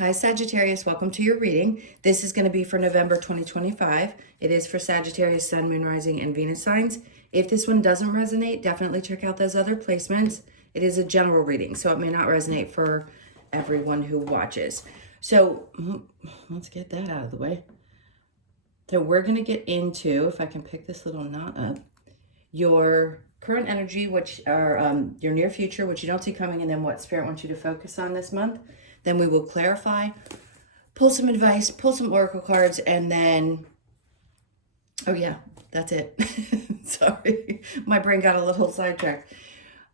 Hi Sagittarius, welcome to your reading. This is going to be for November 2025. It is for Sagittarius, Sun, Moon, Rising, and Venus signs. If this one doesn't resonate, definitely check out those other placements. It is a general reading, so it may not resonate for everyone who watches. So let's get that out of the way. So we're going to get into, if I can pick this little knot up, your current energy, which are your near future, which you don't see coming, and then what Spirit wants you to focus on this month. Then we will clarify, pull some advice, pull some oracle cards, and then, oh yeah, that's it. Sorry, my brain got a little sidetracked.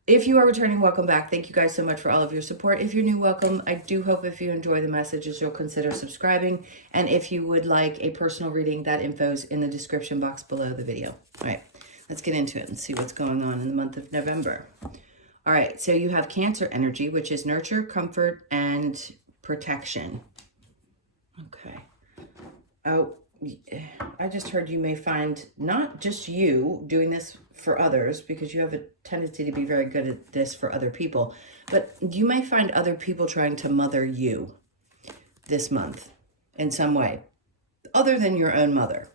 If you are returning, welcome back. Thank you guys so much for all of your support. If you're new, welcome. I do hope if you enjoy the messages, you'll consider subscribing. And if you would like a personal reading, that info's in the description box below the video. All right, let's get into it and see what's going on in the month of November. All right, so you have Cancer energy, which is nurture, comfort, and protection. Okay. Oh, I just heard you may find not just you doing this for others, because you have a tendency to be very good at this for other people, but you may find other people trying to mother you this month in some way, other than your own mother.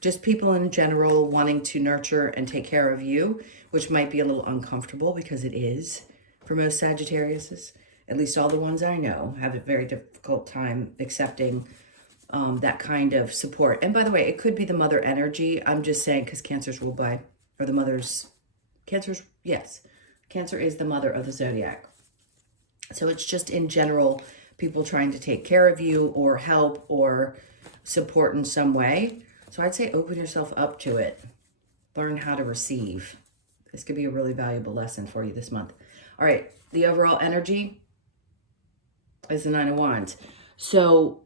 Just people in general wanting to nurture and take care of you, which might be a little uncomfortable because it is for most Sagittariuses. At least all the ones I know have a very difficult time accepting that kind of support. And by the way, it could be the mother energy. I'm just saying because Cancer's ruled by, or the mother's, yes. Cancer is the mother of the zodiac. So it's just in general, people trying to take care of you or help or support in some way. So I'd say open yourself up to it. Learn how to receive. This could be a really valuable lesson for you this month. All right, the overall energy is the Nine of Wands. So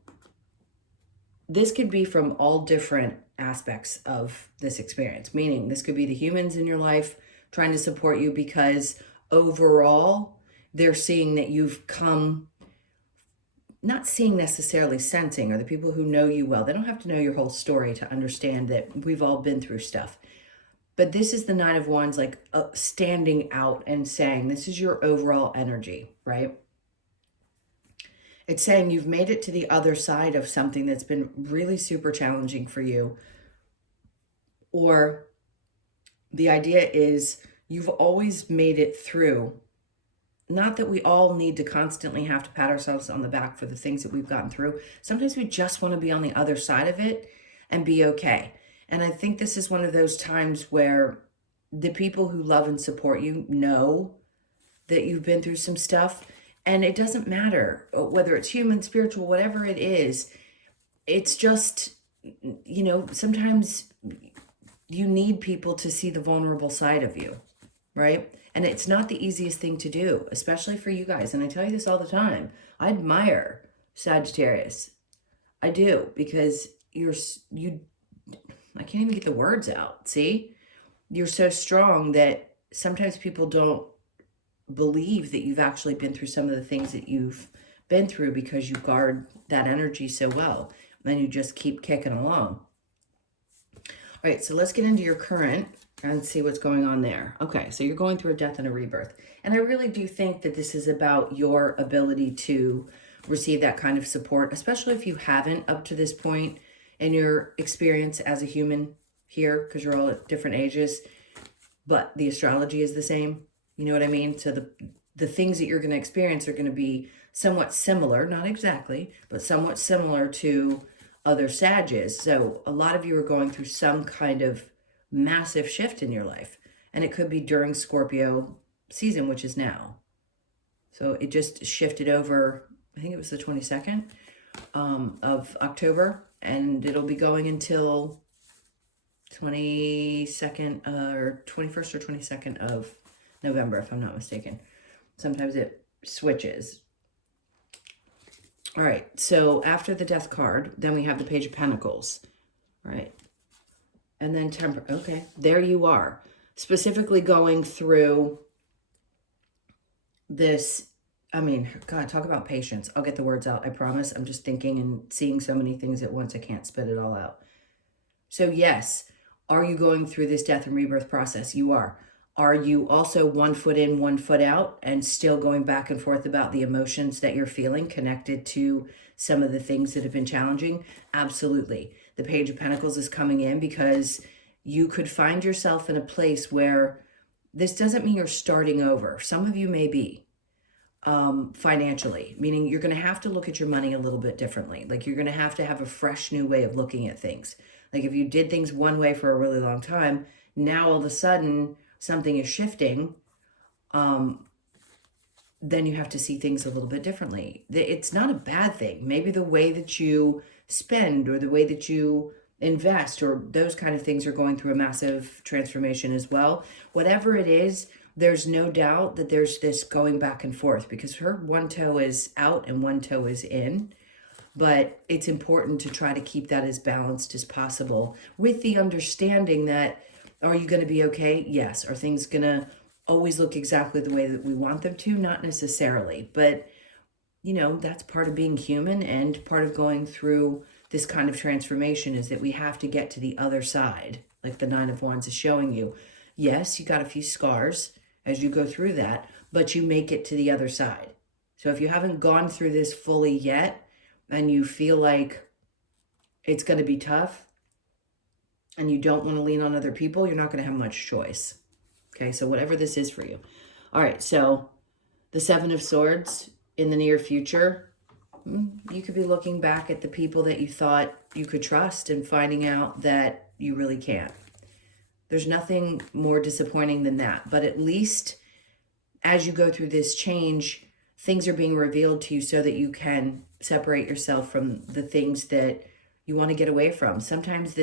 this could be from all different aspects of this experience, meaning this could be the humans in your life trying to support you because overall they're seeing that you've come, not seeing necessarily, sensing, or the people who know you well. They don't have to know your whole story to understand that we've all been through stuff. But this is the Nine of Wands, like standing out and saying, this is your overall energy, right? It's saying you've made it to the other side of something that's been really super challenging for you. Or the idea is you've always made it through. Not that we all need to constantly have to pat ourselves on the back for the things that we've gotten through. Sometimes we just want to be on the other side of it and be okay. And I think this is one of those times where the people who love and support you know that you've been through some stuff. And it doesn't matter whether it's human, spiritual, whatever it is. It's just, you know, sometimes you need people to see the vulnerable side of you, right? And it's not the easiest thing to do, especially for you guys. And I tell you this all the time. I admire Sagittarius. I do, because I can't even get the words out. See? You're so strong that sometimes people don't believe that you've actually been through some of the things that you've been through because you guard that energy so well. And then you just keep kicking along. All right, so let's get into your current and see what's going on there. Okay, so you're going through a death and a rebirth. And I really do think that this is about your ability to receive that kind of support, especially if you haven't up to this point in your experience as a human here, because you're all at different ages, but the astrology is the same. You know what I mean? So the things that you're going to experience are going to be somewhat similar, not exactly, but somewhat similar to other Sages. So a lot of you are going through some kind of massive shift in your life. And it could be during Scorpio season, which is now. So it just shifted over, I think it was the 22nd of October. And it'll be going until 22nd or 21st or 22nd of November, if I'm not mistaken. Sometimes it switches. All right, so after the Death card, then we have the Page of Pentacles, right? And then Temper. Okay, there you are. Specifically going through this, I mean, God, talk about patience. I'll get the words out, I promise. I'm just thinking and seeing so many things at once, I can't spit it all out. So yes, are you going through this death and rebirth process? You are. Are you also 1 foot in, 1 foot out, and still going back and forth about the emotions that you're feeling connected to some of the things that have been challenging? Absolutely. The Page of Pentacles is coming in because you could find yourself in a place where this doesn't mean you're starting over. Some of you may be financially, meaning you're going to have to look at your money a little bit differently. Like you're going to have a fresh new way of looking at things. Like if you did things one way for a really long time, now all of a sudden something is shifting, then you have to see things a little bit differently. It's not a bad thing. Maybe the way that you spend or the way that you invest or those kind of things are going through a massive transformation as well. Whatever it is, there's no doubt that there's this going back and forth because her one toe is out and one toe is in. But it's important to try to keep that as balanced as possible with the understanding that, are you going to be okay? Yes. Are things going to always look exactly the way that we want them to? Not necessarily. But, you know, that's part of being human, and part of going through this kind of transformation is that we have to get to the other side. Like the Nine of Wands is showing you. Yes, you got a few scars as you go through that, but you make it to the other side. So if you haven't gone through this fully yet and you feel like it's going to be tough and you don't want to lean on other people, you're not going to have much choice. Okay, so whatever this is for you. All right, so the Seven of Swords in the near future, you could be looking back at the people that you thought you could trust and finding out that you really can't. There's nothing more disappointing than that. But at least as you go through this change, things are being revealed to you so that you can separate yourself from the things that you want to get away from. Sometimes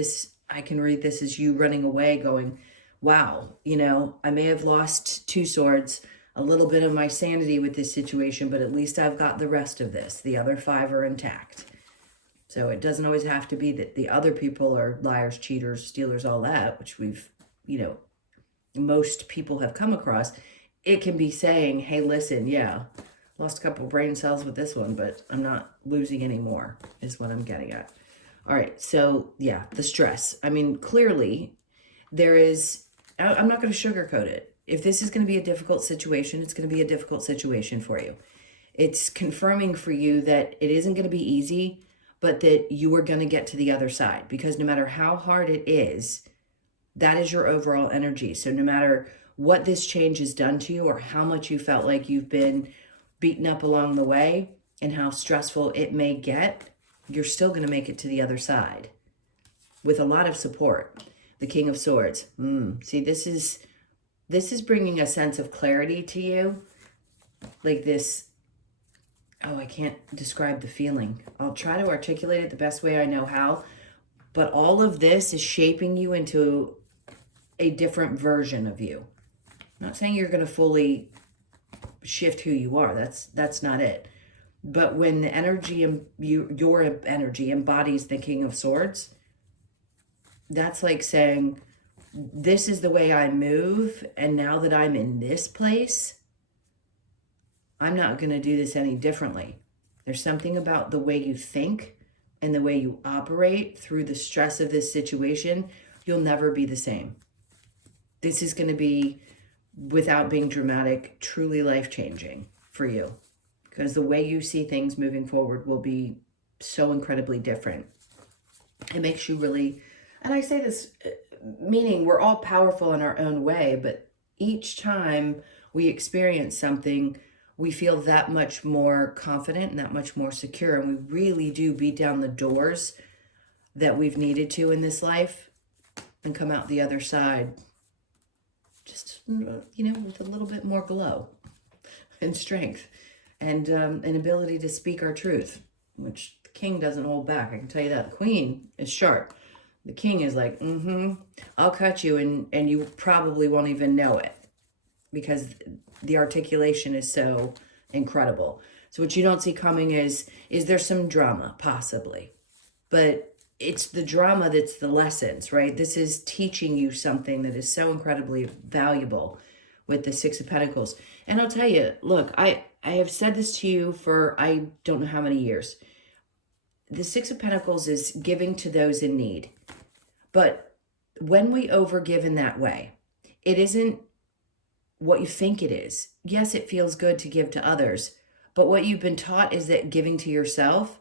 I can read this as you running away going, wow, you know, I may have lost 2 swords, a little bit of my sanity with this situation, but at least I've got the rest of this. The other 5 are intact. So it doesn't always have to be that the other people are liars, cheaters, stealers, all that, which we've, you know, most people have come across. It can be saying, hey, listen, yeah, lost a couple brain cells with this one, but I'm not losing any more, is what I'm getting at. All right, so yeah, the stress. I mean, clearly there is, I'm not going to sugarcoat it. If this is going to be a difficult situation, it's going to be a difficult situation for you. It's confirming for you that it isn't going to be easy, but that you are going to get to the other side, because no matter how hard it is, that is your overall energy. So no matter what this change has done to you or how much you felt like you've been beaten up along the way and how stressful it may get, you're still going to make it to the other side with a lot of support. The King of Swords. See, this is bringing a sense of clarity to you. Like this, oh, I can't describe the feeling. I'll try to articulate it the best way I know how. But all of this is shaping you into a different version of you. I'm not saying you're going to fully shift who you are. That's not it. But when the energy, your energy embodies the King of Swords, that's like saying, this is the way I move, and now that I'm in this place, I'm not going to do this any differently. There's something about the way you think and the way you operate through the stress of this situation. You'll never be the same. This is going to be, without being dramatic, truly life-changing for you, because the way you see things moving forward will be so incredibly different. It makes you really, and I say this meaning we're all powerful in our own way, but each time we experience something, we feel that much more confident and that much more secure. And we really do beat down the doors that we've needed to in this life and come out the other side just, you know, with a little bit more glow and strength and an ability to speak our truth, which the king doesn't hold back. I can tell you that. The queen is sharp. The king is like, I'll cut you, and you probably won't even know it, because the articulation is so incredible. So what you don't see coming is there some drama? Possibly. But it's the drama that's the lessons, right? This is teaching you something that is so incredibly valuable with the Six of Pentacles. And I'll tell you, look, I have said this to you for I don't know how many years. The Six of Pentacles is giving to those in need. But when we overgive in that way, it isn't what you think it is. Yes, it feels good to give to others, but what you've been taught is that giving to yourself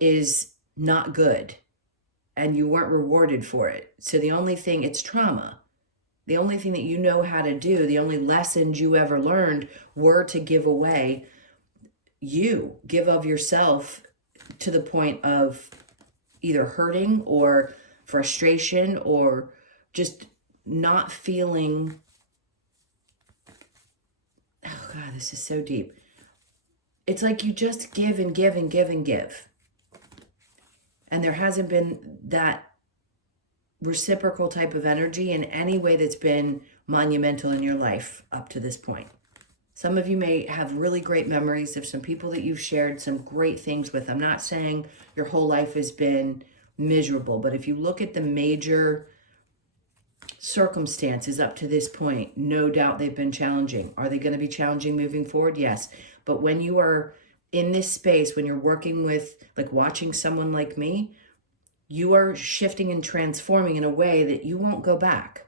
is not good and you weren't rewarded for it. So the only thing, it's trauma. The only thing that you know how to do, the only lessons you ever learned were to give away. You give of yourself to the point of either hurting or frustration or just not feeling. Oh God, this is so deep. It's like you just give and give and give and give. And there hasn't been that reciprocal type of energy in any way that's been monumental in your life up to this point. Some of you may have really great memories of some people that you've shared some great things with. I'm not saying your whole life has been miserable, but if you look at the major circumstances up to this point, no doubt they've been challenging. Are they going to be challenging moving forward? Yes. But when you are in this space, when you're working with, like watching someone like me, you are shifting and transforming in a way that you won't go back.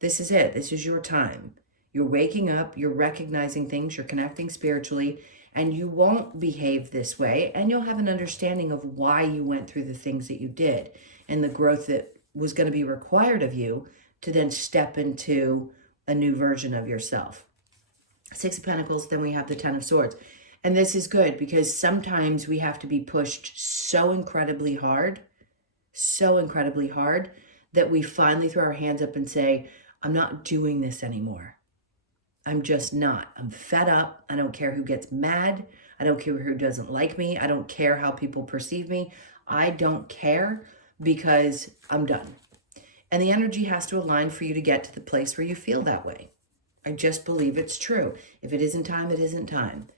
This is it. This is your time. You're waking up, you're recognizing things, you're connecting spiritually, and you won't behave this way. And you'll have an understanding of why you went through the things that you did and the growth that was going to be required of you to then step into a new version of yourself. Six of Pentacles, then we have the Ten of Swords. And this is good because sometimes we have to be pushed so incredibly hard that we finally throw our hands up and say, I'm not doing this anymore. I'm just not. I'm fed up. I don't care who gets mad. I don't care who doesn't like me. I don't care how people perceive me. I don't care because I'm done. And the energy has to align for you to get to the place where you feel that way. I just believe it's true. If it isn't time, it isn't time.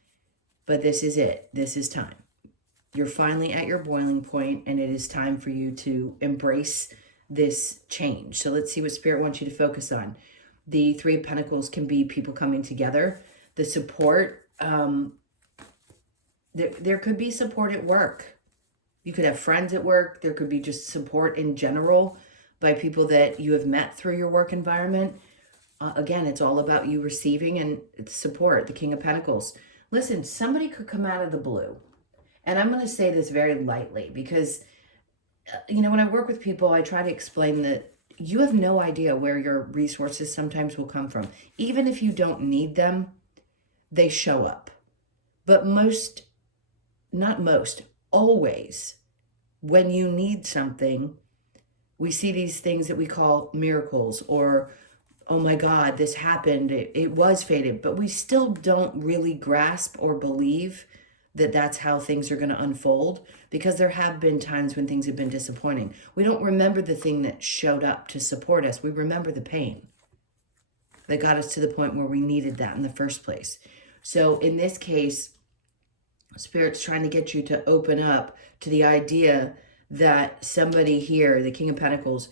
But this is it. This is time. You're finally at your boiling point, and it is time for you to embrace this change. So let's see what Spirit wants you to focus on. The Three of Pentacles can be people coming together. The support, there could be support at work. You could have friends at work. There could be just support in general by people that you have met through your work environment. Again, it's all about you receiving and support. The King of Pentacles. Listen, somebody could come out of the blue. And I'm going to say this very lightly because, when I work with people, I try to explain that you have no idea where your resources sometimes will come from. Even if you don't need them, they show up. But always, when you need something, we see these things that we call miracles or, oh my God, this happened. It was fated. But we still don't really grasp or believe that that's how things are going to unfold because there have been times when things have been disappointing. We don't remember the thing that showed up to support us. We remember the pain that got us to the point where we needed that in the first place. So in this case, Spirit's trying to get you to open up to the idea that somebody here, the King of Pentacles,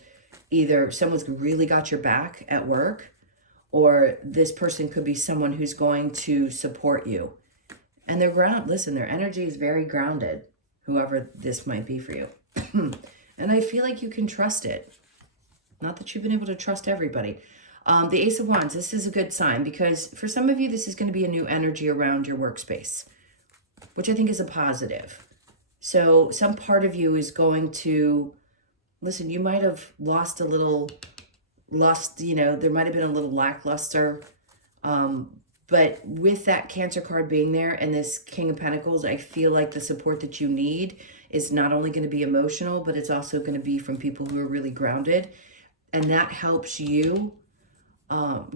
either someone's really got your back at work or this person could be someone who's going to support you. And their energy is very grounded, whoever this might be for you. And I feel like you can trust it. Not that you've been able to trust everybody. The Ace of Wands, this is a good sign because for some of you, this is going to be a new energy around your workspace, which I think is a positive. So some part of you is going to, listen, you might have there might have been a little lackluster, but with that Cancer card being there and this King of Pentacles, I feel like the support that you need is not only going to be emotional, but it's also going to be from people who are really grounded. And that helps you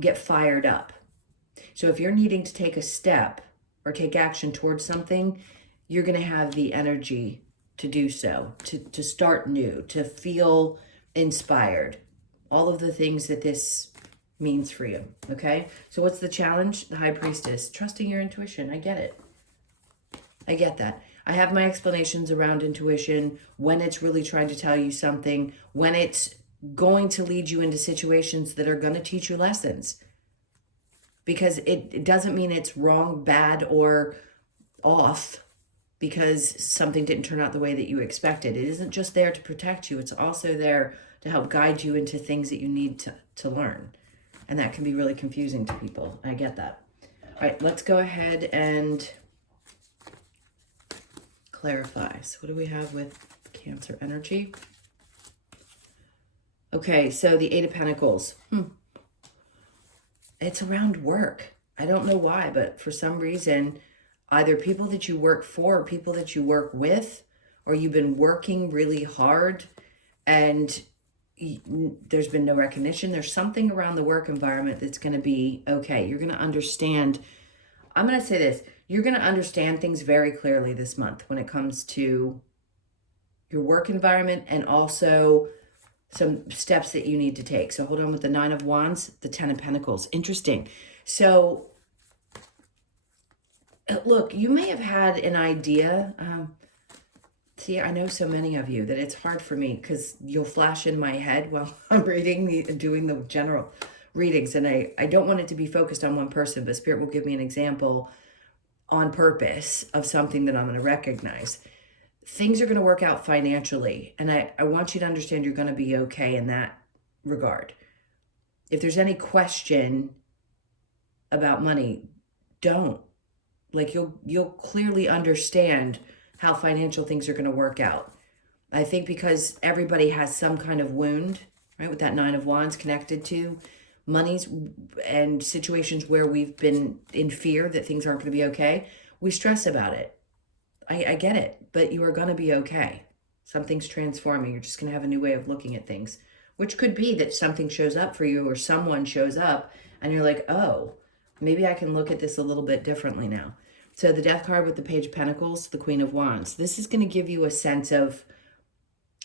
get fired up. So if you're needing to take a step or take action towards something, you're going to have the energy to do so, to start new, to feel inspired. All of the things that this means for you, okay? So what's the challenge? The High Priestess, trusting your intuition. I get it. I get that. I have my explanations around intuition, when it's really trying to tell you something, when it's going to lead you into situations that are going to teach you lessons. Because it doesn't mean it's wrong, bad, or off because something didn't turn out the way that you expected. It isn't just there to protect you. It's also there to help guide you into things that you need to learn. And that can be really confusing to people. I get that. All right, let's go ahead and clarify. So what do we have with Cancer energy? Okay, so the Eight of Pentacles. It's around work. I don't know why, but for some reason, either people that you work for, or people that you work with, or you've been working really hard and there's been no recognition. There's something around the work environment that's going to be okay. You're going to understand. I'm going to say this. You're going to understand things very clearly this month when it comes to your work environment and also some steps that you need to take. So hold on with the Nine of Wands, the Ten of Pentacles. Interesting. So look, you may have had an idea. See, I know so many of you that it's hard for me because you'll flash in my head while I'm doing the general readings. And I don't want it to be focused on one person, but Spirit will give me an example on purpose of something that I'm going to recognize. Things are going to work out financially. And I want you to understand you're going to be okay in that regard. If there's any question about money, don't. Like you'll clearly understand how financial things are going to work out. I think because everybody has some kind of wound, right? With that Nine of Wands connected to monies and situations where we've been in fear that things aren't going to be okay. We stress about it. I get it, but you are going to be okay. Something's transforming. You're just going to have a new way of looking at things, which could be that something shows up for you or someone shows up and you're like, oh, maybe I can look at this a little bit differently now. So the Death card with the Page of Pentacles, the Queen of Wands. This is going to give you a sense of,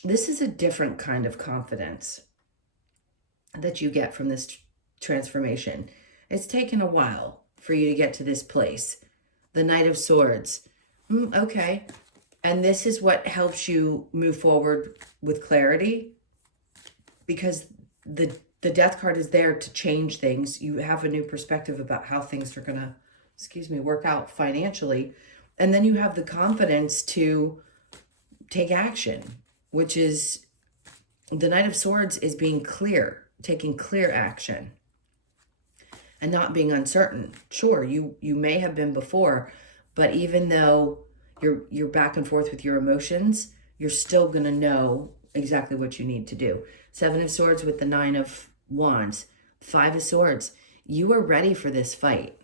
this is a different kind of confidence that you get from this transformation. It's taken a while for you to get to this place. The Knight of Swords. Okay. And this is what helps you move forward with clarity, because the Death card is there to change things. You have a new perspective about how things are going to work out financially. And then you have the confidence to take action, which is the Knight of Swords is being clear, taking clear action and not being uncertain. Sure, you may have been before, but even though you're back and forth with your emotions, you're still going to know exactly what you need to do. Seven of Swords with the Nine of Wands, Five of Swords. You are ready for this fight.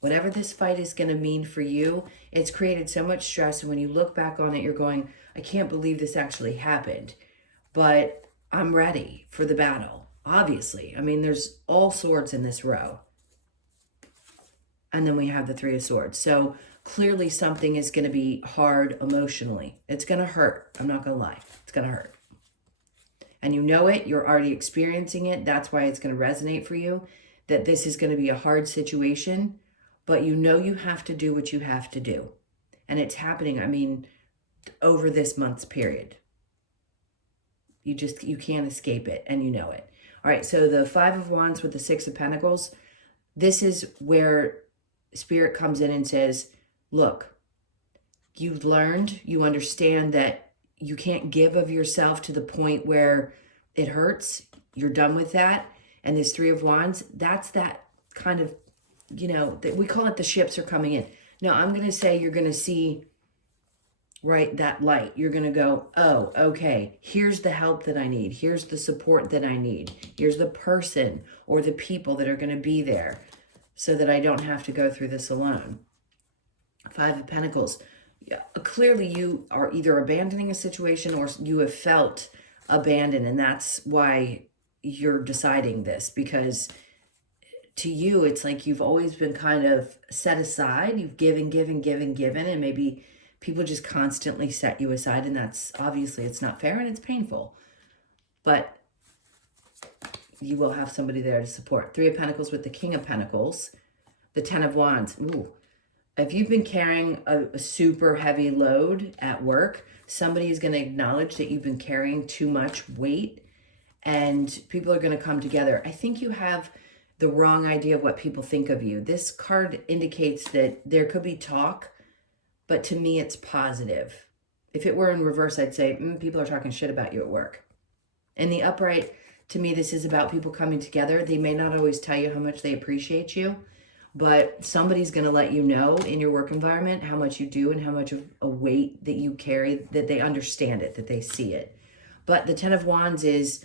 Whatever this fight is going to mean for you, it's created so much stress. And when you look back on it, you're going, I can't believe this actually happened. But I'm ready for the battle, obviously. I mean, there's all swords in this row. And then we have the Three of Swords. So clearly something is going to be hard emotionally. It's going to hurt. I'm not going to lie. It's going to hurt. And you know it. You're already experiencing it. That's why it's going to resonate for you, that this is going to be a hard situation. But you know you have to do what you have to do. And it's happening, I mean, over this month's period. You can't escape it, and you know it. All right, so the Five of Wands with the Six of Pentacles, this is where Spirit comes in and says, look, you've learned, you understand that you can't give of yourself to the point where it hurts. You're done with that. And this Three of Wands, that's that kind of, we call it the ships are coming in. Now, I'm going to say you're going to see, right, that light. You're going to go, oh, okay, here's the help that I need. Here's the support that I need. Here's the person or the people that are going to be there so that I don't have to go through this alone. Five of Pentacles. Yeah, clearly you are either abandoning a situation or you have felt abandoned, and that's why you're deciding this, because to you, it's like you've always been kind of set aside. You've given, and maybe people just constantly set you aside, and that's obviously it's not fair and it's painful. But you will have somebody there to support. Three of Pentacles with the King of Pentacles, the Ten of Wands. Ooh. If you've been carrying a super heavy load at work, somebody is going to acknowledge that you've been carrying too much weight, and people are going to come together. I think you have the wrong idea of what people think of you. This card indicates that there could be talk, but to me, it's positive. If it were in reverse, I'd say, people are talking shit about you at work. In the upright, To me, this is about people coming together. They may not always tell you how much they appreciate you, but somebody's going to let you know in your work environment how much you do and how much of a weight that you carry, that they understand it, that they see it. But the Ten of Wands is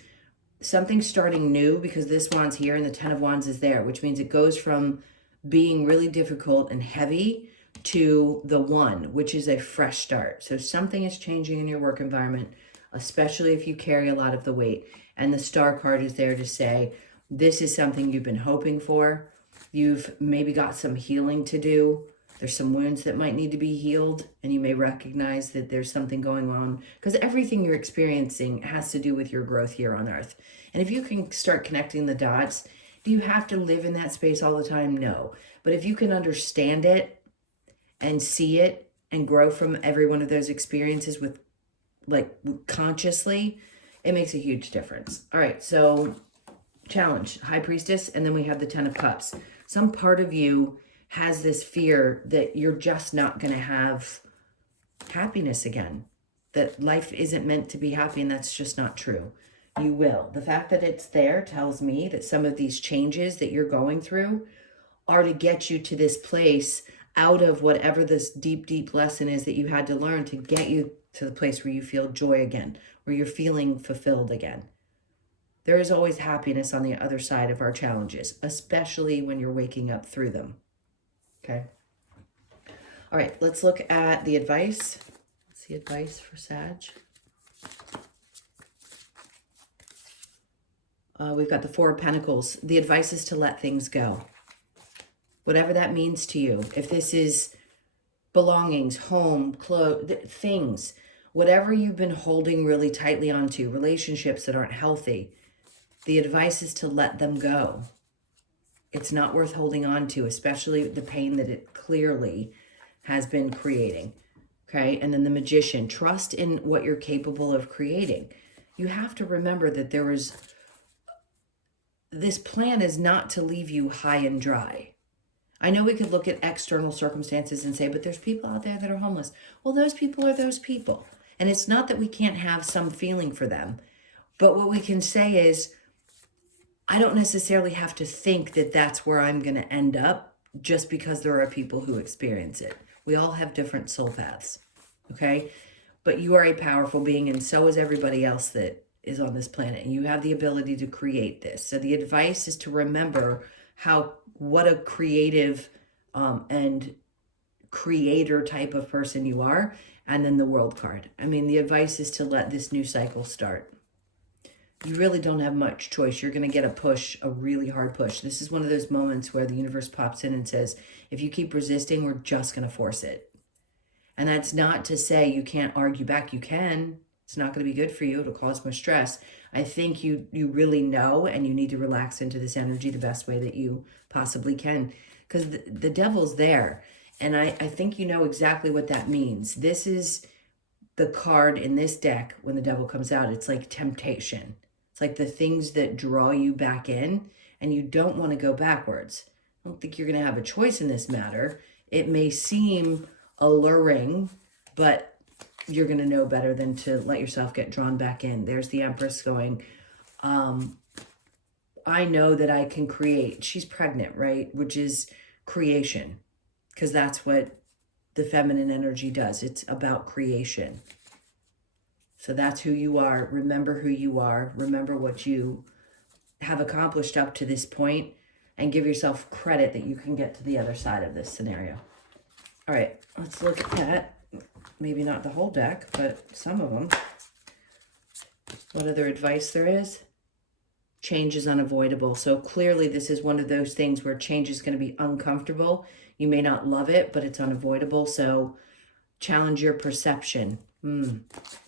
something starting new, because this wand's here and the Ten of Wands is there, which means it goes from being really difficult and heavy to the one, which is a fresh start. So something is changing in your work environment, especially if you carry a lot of the weight. And the Star card is there to say, this is something you've been hoping for. You've maybe got some healing to do. There's some wounds that might need to be healed, and you may recognize that there's something going on, because everything you're experiencing has to do with your growth here on Earth. And if you can start connecting the dots, do you have to live in that space all the time? No. But if you can understand it and see it and grow from every one of those experiences with, like, consciously, it makes a huge difference. All right, so challenge, High Priestess, and then we have the Ten of Cups. Some part of you has this fear that you're just not going to have happiness again, that life isn't meant to be happy, and that's just not true. You will. The fact that it's there tells me that some of these changes that you're going through are to get you to this place out of whatever this deep, deep lesson is that you had to learn, to get you to the place where you feel joy again, where you're feeling fulfilled again. There is always happiness on the other side of our challenges, especially when you're waking up through them. Okay. All right, let's look at the advice. What's the advice for Sag? We've got the Four of Pentacles. The advice is to let things go. Whatever that means to you. If this is belongings, home, clothes, things, whatever you've been holding really tightly onto, relationships that aren't healthy, the advice is to let them go. It's not worth holding on to, especially the pain that it clearly has been creating. Okay, and then the Magician. Trust in what you're capable of creating. You have to remember that this plan is not to leave you high and dry. I know we could look at external circumstances and say, but there's people out there that are homeless. Well, those people are those people. And it's not that we can't have some feeling for them. But what we can say is, I don't necessarily have to think that that's where I'm going to end up just because there are people who experience it. We all have different soul paths, okay? But you are a powerful being, and so is everybody else that is on this planet. And you have the ability to create this. So the advice is to remember what a creative and creator type of person you are. And then the World card. I mean, the advice is to let this new cycle start. You really don't have much choice. You're going to get a push, a really hard push. This is one of those moments where the universe pops in and says, if you keep resisting, we're just going to force it. And that's not to say you can't argue back. You can. It's not going to be good for you. It'll cause more stress. I think you really know, and you need to relax into this energy the best way that you possibly can, because the devil's there. And I think you know exactly what that means. This is the card in this deck when the devil comes out. It's like temptation. It's like the things that draw you back in, and you don't want to go backwards. I don't think you're going to have a choice in this matter. It may seem alluring, but you're going to know better than to let yourself get drawn back in. There's the Empress going, I know that I can create. She's pregnant, right? Which is creation, because that's what the feminine energy does. It's about creation. So that's who you are. Remember who you are. Remember what you have accomplished up to this point, and give yourself credit that you can get to the other side of this scenario. All right, let's look at, maybe not the whole deck, but some of them. What other advice there is? Change is unavoidable. So clearly this is one of those things where change is going to be uncomfortable. You may not love it, but it's unavoidable. So challenge your perception.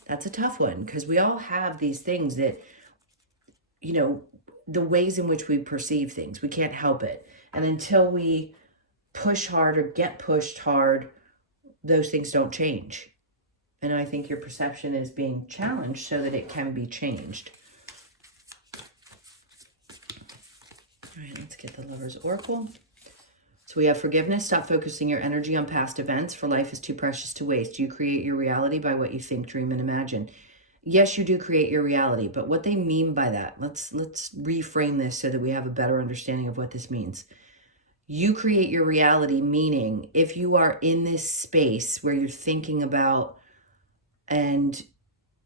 That's a tough one, because we all have these things that, you know, the ways in which we perceive things, we can't help it. And until we push hard or get pushed hard, those things don't change. And I think your perception is being challenged so that it can be changed. All right, let's get the Lover's Oracle. So we have forgiveness. Stop focusing your energy on past events, for life is too precious to waste. You create your reality by what you think, dream, and imagine. yes, you do create your reality, but what they mean by that, let's reframe this so that we have a better understanding of what this means. You create your reality, meaning if you are in this space where you're thinking about and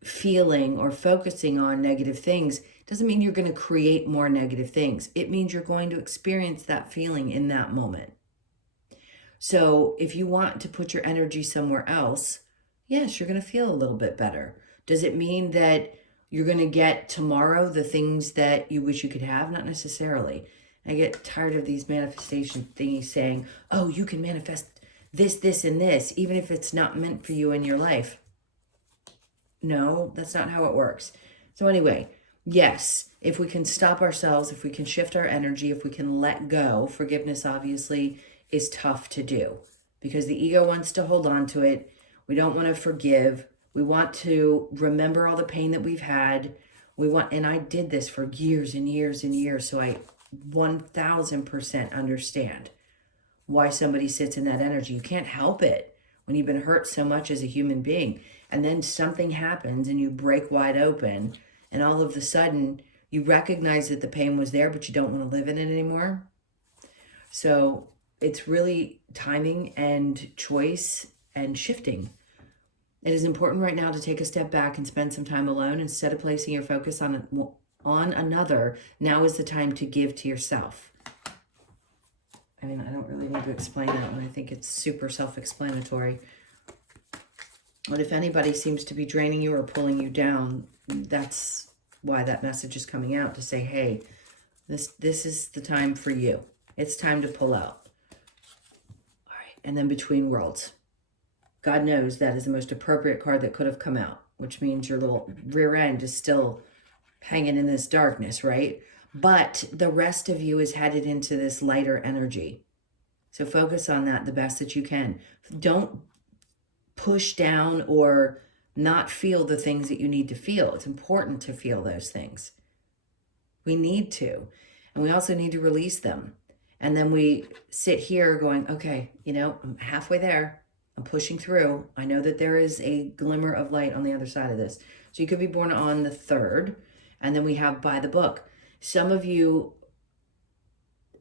feeling or focusing on negative things, doesn't mean you're going to create more negative things. It means you're going to experience that feeling in that moment. So if you want to put your energy somewhere else, yes, you're going to feel a little bit better. Does it mean that you're going to get tomorrow the things that you wish you could have? Not necessarily. I get tired of these manifestation thingies saying, oh, you can manifest this, this, and this, even if it's not meant for you in your life. No, that's not how it works. So anyway, yes, if we can stop ourselves, if we can shift our energy, if we can let go, forgiveness obviously is tough to do because the ego wants to hold on to it. We don't want to forgive. We want to remember all the pain that we've had. And I did this for years and years and years, so I 1000% understand why somebody sits in that energy. You can't help it when you've been hurt so much as a human being. And then something happens and you break wide open and all of a sudden you recognize that the pain was there, but you don't want to live in it anymore. So it's really timing and choice and shifting. It is important right now to take a step back and spend some time alone instead of placing your focus on another. Now is the time to give to yourself. I mean, I don't really need to explain that one. I think it's super self-explanatory. But if anybody seems to be draining you or pulling you down, that's why that message is coming out to say, hey, this is the time for you. It's time to pull out. All right, and then Between Worlds. God knows that is the most appropriate card that could have come out, which means your little rear end is still hanging in this darkness, right? But the rest of you is headed into this lighter energy. So focus on that the best that you can. Don't push down or not feel the things that you need to feel. It's important to feel those things. We need to. And we also need to release them. And then we sit here going, okay, I'm halfway there. I'm pushing through. I know that there is a glimmer of light on the other side of this. So you could be born on the 3rd. And then we have By the Book. Some of you,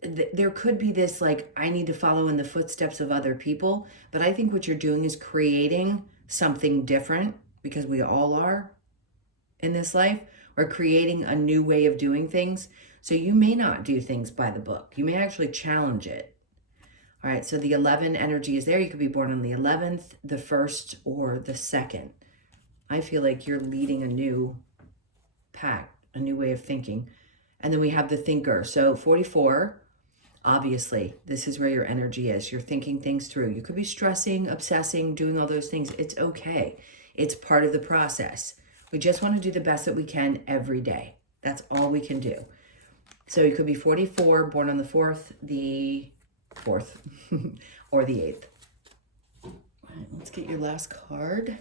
there could be this like, I need to follow in the footsteps of other people. But I think what you're doing is creating something different, because we all are in this life. Or creating a new way of doing things. So you may not do things by the book. You may actually challenge it. All right, so the 11 energy is there. You could be born on the 11th, the 1st, or the 2nd. I feel like you're leading a new pack, a new way of thinking. And then we have the Thinker. So 44, obviously, this is where your energy is. You're thinking things through. You could be stressing, obsessing, doing all those things. It's okay. It's part of the process. We just want to do the best that we can every day. That's all we can do. So you could be 44, born on the 4th, the 4th, or the 8th. All right, let's get your last card.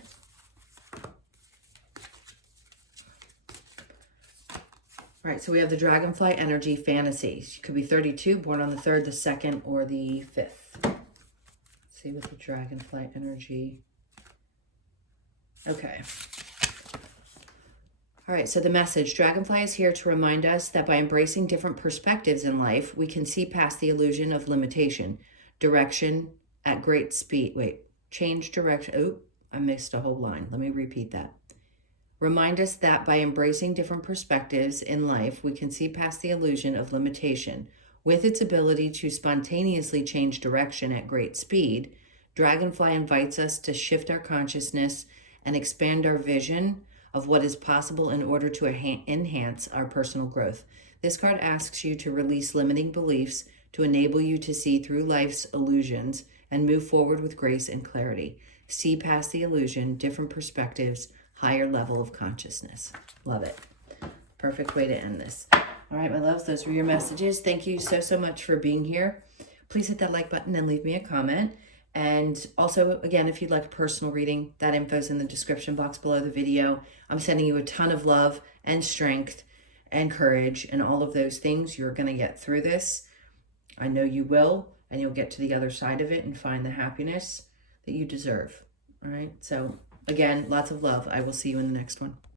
All right, so we have the Dragonfly Energy Fantasies. You could be 32, born on the 3rd, the 2nd, or the 5th. Let's see what the Dragonfly Energy. Okay. All right, so the message, Dragonfly is here to remind us that by embracing different perspectives in life, we can see past the illusion of limitation, direction at great speed. Wait, change direction. Oh, I missed a whole line. Let me repeat that. Remind us that by embracing different perspectives in life, we can see past the illusion of limitation. With its ability to spontaneously change direction at great speed, Dragonfly invites us to shift our consciousness and expand our vision of what is possible in order to enhance our personal growth. This card asks you to release limiting beliefs to enable you to see through life's illusions and move forward with grace and clarity. See past the illusion, different perspectives, higher level of consciousness. Love it. Perfect way to end this. All right, my loves, those were your messages. Thank you so much for being here. Please hit that like button and leave me a comment. And also, again, if you'd like a personal reading, that info's in the description box below the video. I'm sending you a ton of love and strength and courage and all of those things. You're going to get through this. I know you will, and you'll get to the other side of it and find the happiness that you deserve. All right. So again, lots of love. I will see you in the next one.